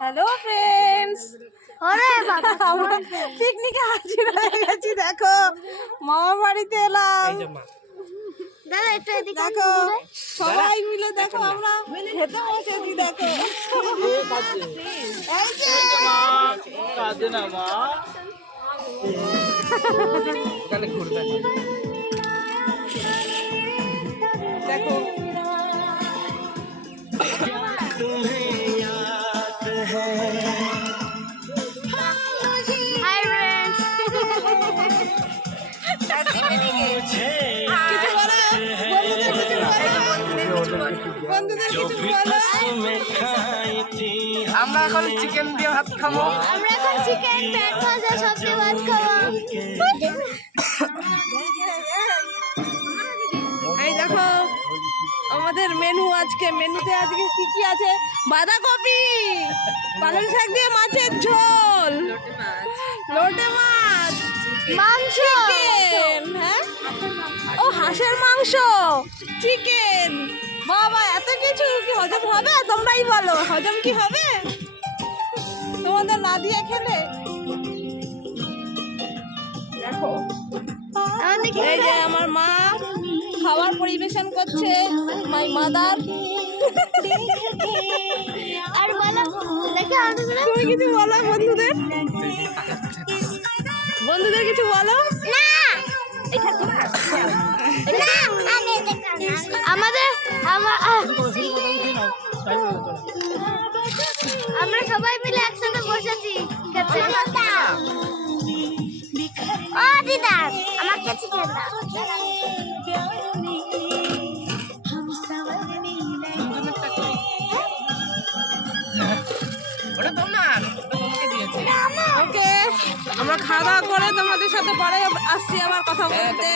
Hello friends, আমরা পিকনিকে হাজির হয়ে গেছি। দেখো মামা বাড়িতে এলাম। দেখো সবাই মিলে দেখো আমরা খেতে বসেছি। দেখো দেখো আমরা এখন চিকেন দিয়ে ভাত খাবো। আমরা এখন চিকেন পেট ভাজা সবজি ভাত খাবো। এই দেখো আমাদের মেনু। মেনুতে আজকে কি কি আছে? বাঁধাকপি, পালং শাক দিয়ে মাছের ঝোল, লোটে মাছ, মাংস, চিকেন, হ্যাঁ ও হাঁসের মাংস, চিকেন। বাবা এত কিছু কি হজম হবে? তোমরাই বলো হজম কি হবে তোমাদের না দিয়ে খেলে? দেখো এই যে আমার মা খাবার পরিবেশন করছে, মাই মাদার। আর বলো দেখো তুমি কিছু বলো বন্ধুদের, বন্ধুদের কিছু বলো। না আমাদের আমরা সবাই মিলে একসাথে বসেছি খেতে। ও দিদা আমার কাছে চিকেন দাও। ওকে আমরা খাওয়া দাওয়া করে তোমাদের সাথে পরে আসছি আবার কথা বলতে।